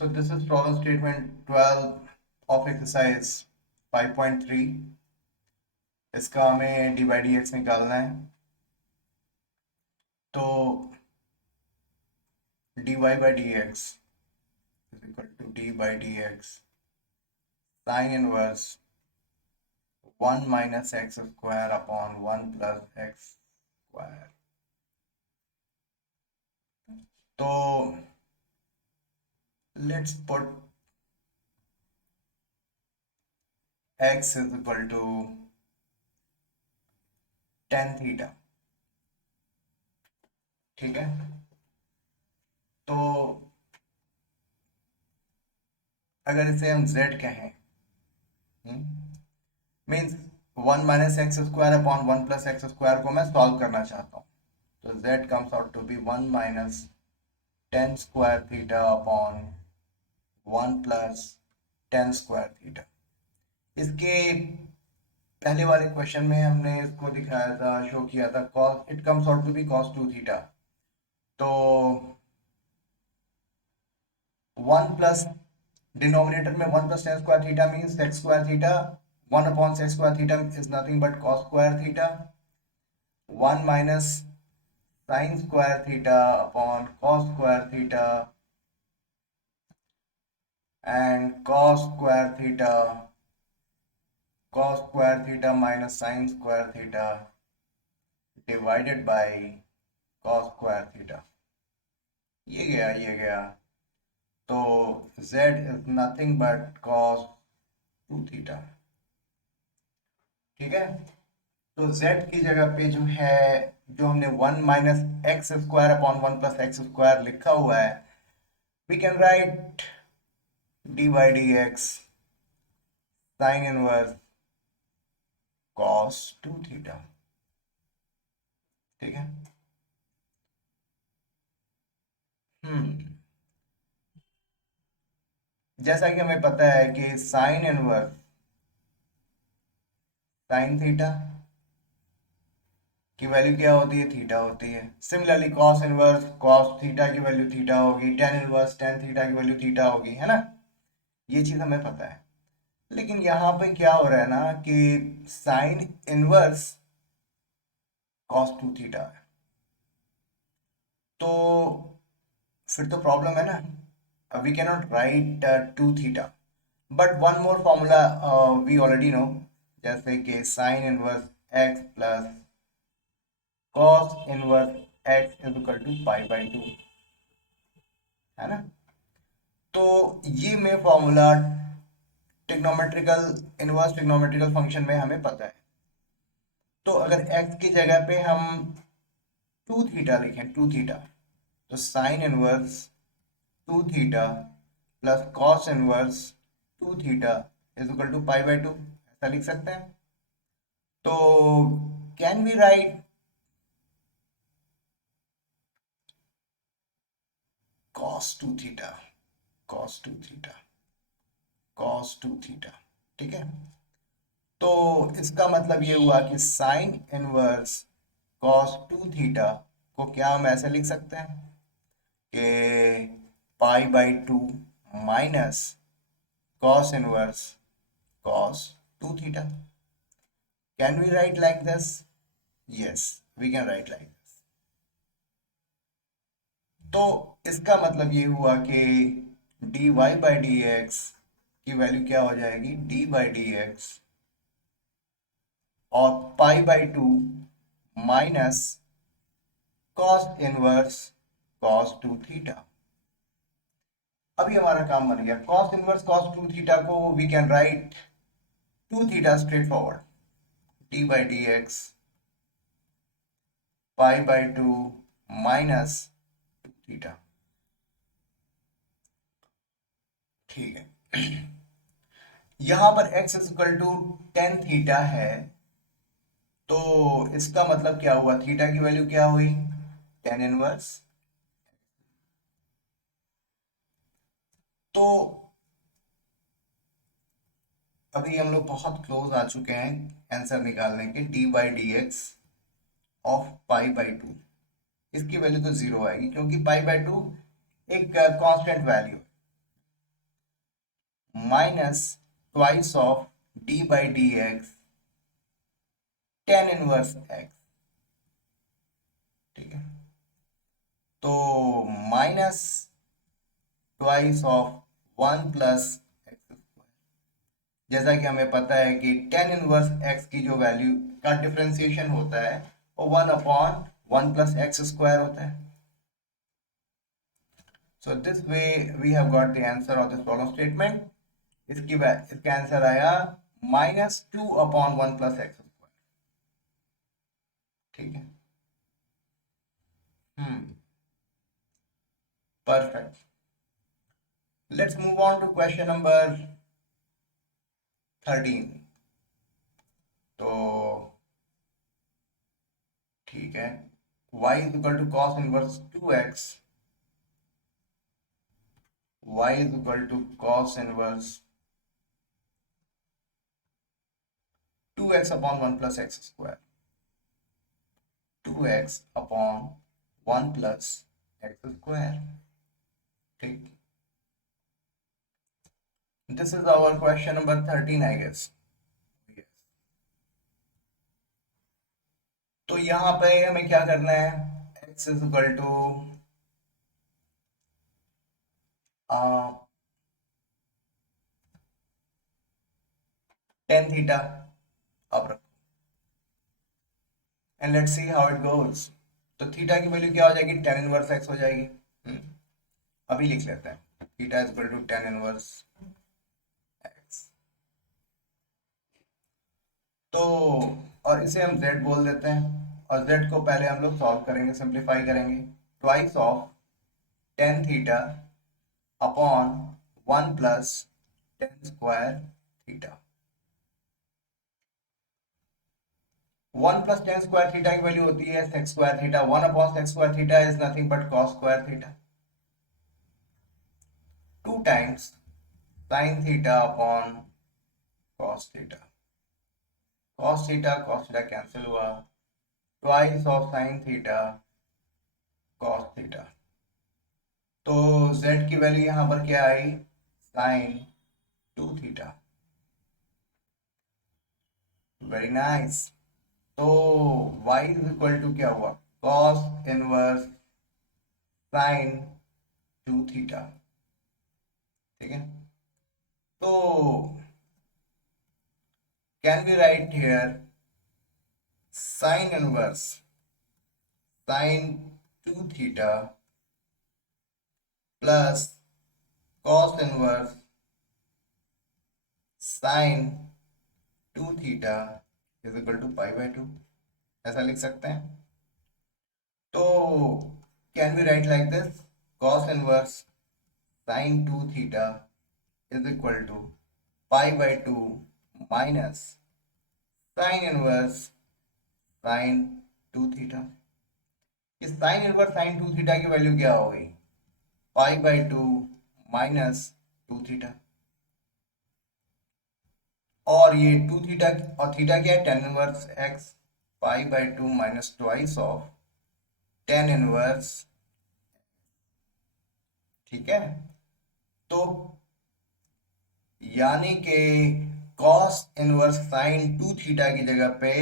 So this is problem statement 12 of exercise 5.3. इसका हमें D by D x निकालना है। तो D Y by D X is equal to D by D x sine inverse 1 minus x square upon 1 plus x square. तो let's put x is equal to tan theta. ठीक है, तो अगर इसे हम z कहें, means 1 minus x square upon 1 plus x square को मैं सॉल्व करना चाहता हूँ, तो z comes out to be 1 minus tan square theta upon 1 plus tan square theta. इसके पहले वाले क्वेश्चन में हमने इसको दिखाया था, शो किया था, cos it comes out to be cos 2 theta. तो 1 प्लस डिनोमिनेटर में 1 plus tan square theta means sec square theta, 1 upon sec square theta is nothing but cos square theta, 1 minus sine square theta upon cos square theta and cos square theta minus sine square theta divided by cos square theta. ये गया, तो z is nothing but cos 2 theta. ठीक है, तो z की जगह पे जो है, जो हमने 1 minus x square upon 1 plus x square लिखा हुआ है, we can write d by D x sine inverse cos 2 theta. ठीक है, जैसा कि हमें पता है कि साइन इनवर्स साइन थीटा की वैल्यू क्या होती है, थीटा होती है। Similarly cos inverse cos theta की वैल्यू थीटा होगी, टेन इनवर्स टेन थीटा की वैल्यू थीटा होगी, है ना। ये चीज हमें पता है, लेकिन यहाँ पे क्या हो रहा है ना कि साइन इनवर्स कॉस 2 थीटा है, तो फिर तो प्रॉब्लम है ना। We can not write 2 theta, but one more formula we already know, जैसे कि sine inverse x plus cos inverse x is equal to pi by 2, है ना। तो ये मैं formula trigonometrical inverse trigonometrical function में हमें पता है। तो अगर x की जगह पे हम 2 थीटा लिखें, 2 थीटा, तो sine inverse 2 theta plus cos inverse 2 theta is equal to pi by 2, ऐसा लिख सकते हैं। तो can we write cos 2 theta cos 2 theta cos 2 theta. ठीक है, तो इसका मतलब ये हुआ कि साइन इनवर्स cos 2 थीटा को क्या हम ऐसे लिख सकते हैं कि pi by 2 minus cos inverse cos 2 theta. Can we write like this? Yes, we can write like this. तो इसका मतलब ये हुआ कि d Y by D x की वैल्यू क्या हो जाएगी, डी बाई डी एक्स और pi by 2 minus cos inverse cos 2 theta. अभी हमारा काम बन गया। कॉस इनवर्स कॉस 2 थीटा को we can write 2 theta straight forward, d by D x pi by 2 minus 2 theta. ठीक है, यहां पर x is equal to tan theta है, तो इसका मतलब क्या हुआ, थीटा की वैल्यू क्या हुई, टेन इनवर्स। तो अभी हम लोग बहुत क्लोज आ चुके हैं आंसर निकालने के, D by D x of pi by 2, इसकी वैल्यू तो जीरो आएगी क्योंकि पाई बाई 2 एक constant value. Minus twice of D by D x tan inverse x. ठीक है, तो minus twice of one plus x square, जैसा कि हमें पता है कि टेन इनवर्स एक्स की जो वैल्यू का डिफरेंशिएशन होता है वो one upon one plus x square होता है। So this way we have got the answer of this problem statement. इसका आंसर आया -2/1 + x²। ठीक है, perfect. Let's move on to question number 13। तो ठीक है, y = cos inverse 2x, y = cos inverse 2x/1 + x², 2x/1 + x²। ठीक, this is our question number 13, I guess. Yes. तो यहाँ पे हमें क्या करना है, x = tan थीटा। अब रखो and let's see how it goes. तो थीटा की वैल्यू क्या हो जाएगी, tan इनवर्स x हो जाएगी। अभी लिख लेते हैं, थीटा = tan इनवर्स x। तो और इसे हम z बोल देते हैं, और z को पहले हम लोग सॉल्व करेंगे, सिंप्लीफाई करेंगे। Twice of tan theta upon 1 + tan square theta. 1 + tan square theta की वैल्यू होती है sec square theta. 1/sec square theta is nothing but cos square theta. 2 times sin theta upon cos theta. cos theta cancel हुआ, twice of sin theta cos theta. तो z की value यहां पर क्या आई, sin 2 थीटा। Very nice. तो y = क्या हुआ, cos इनवर्स sin 2 थीटा। ठीक है, तो can we write here sin inverse sin 2 theta plus cos inverse sin 2 theta = π/2, ऐसा लिख सकते हैं। तो can we write like this, cos inverse sin 2 theta = π/2 minus sin inverse sin 2 theta. इस sin inverse sin 2 theta की value क्या हो गई, π/2 माइनस 2 थीटा। और ये 2 थीटा और थीटा क्या है, tan inverse x, π/2 minus twice of tan inverse. ठीक है, तो यानी कि cos इनवर्स sin 2 थीटा की जगह पे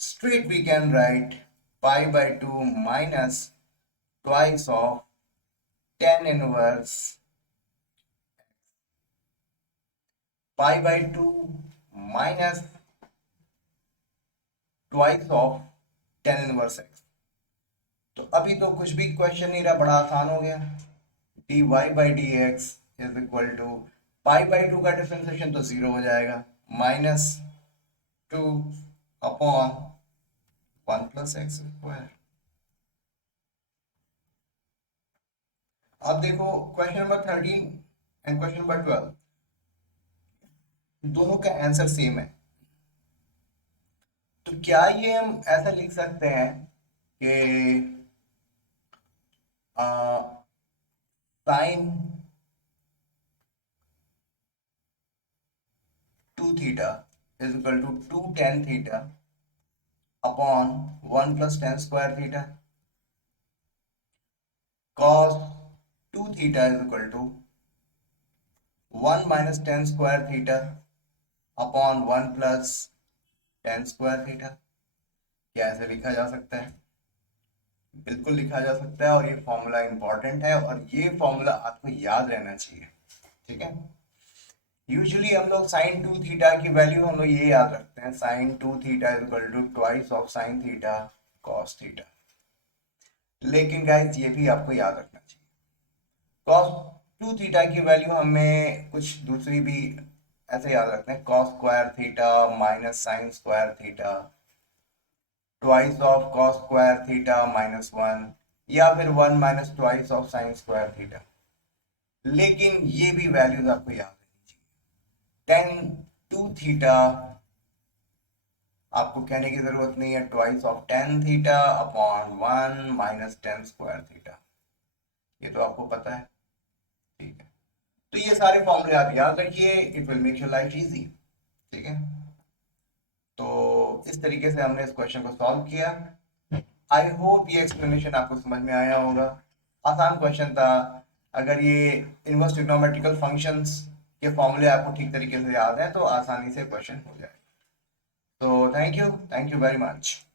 straight we can write π/2 minus twice of tan inverse π/2 minus twice of tan inverse x। तो अभी तो कुछ भी क्वेश्चन नहीं रहा, बड़ा आसान हो गया। dy/dx = π/2 का डिफरेंशिएशन तो 0 हो जाएगा, -2 अपॉन 1 + x²। अब देखो question number 13 and question number 12, दोनों का आंसर सेम है। तो क्या ये हम ऐसा लिख सकते हैं कि sine 2 theta = 2 tan theta upon 1 + tan square theta, cos 2 theta = 1 minus tan square theta upon 1 plus tan square theta. क्या ऐसे लिखा जा सकता है? बिल्कुल लिखा जा सकता है, और ये फॉर्मूला इंपॉर्टेंट है और ये फॉर्मूला आपको याद रहना चाहिए। ठीक है, यूजुअली हम लोग साइन टू थीटा की वैल्यू हम लोग ये याद रखते हैं, sine two theta is equal to twice of sine theta cos theta. लेकिन गाइस ये भी आपको याद रखना चाहिए, कॉस टू थीटा की वैल्यू हमें कुछ दूसरी भी ऐसे याद रखते हैं, cos square theta minus sine square theta, twice of cos square theta minus one, या फिर one minus twice of sine square theta. लेकिन ये भी वैल्यूज आपको याद रखनी चाहिए। टेन टू थीटा आपको कहने की जरूरत नहीं है, twice of tan theta upon one minus tan square theta, ये तो आपको पता है। ठीक है, तो ये सारे फॉर्मूले आप याद रखिए, it will make your life easy. ठीक है, तो इस तरीके से हमने इस क्वेश्चन को सॉल्व किया। आई होप ये एक्सप्लेनेशन आपको समझ में आया होगा। आसान क्वेश्चन था। अगर ये इनवर्स ट्रिग्नोमेट्रिकल फंक्शंस के फॉर्मूले आपको ठीक तरीके से याद है तो आसानी से क्वेश्चन हो जाए। तो थैंक यू वेरी मच।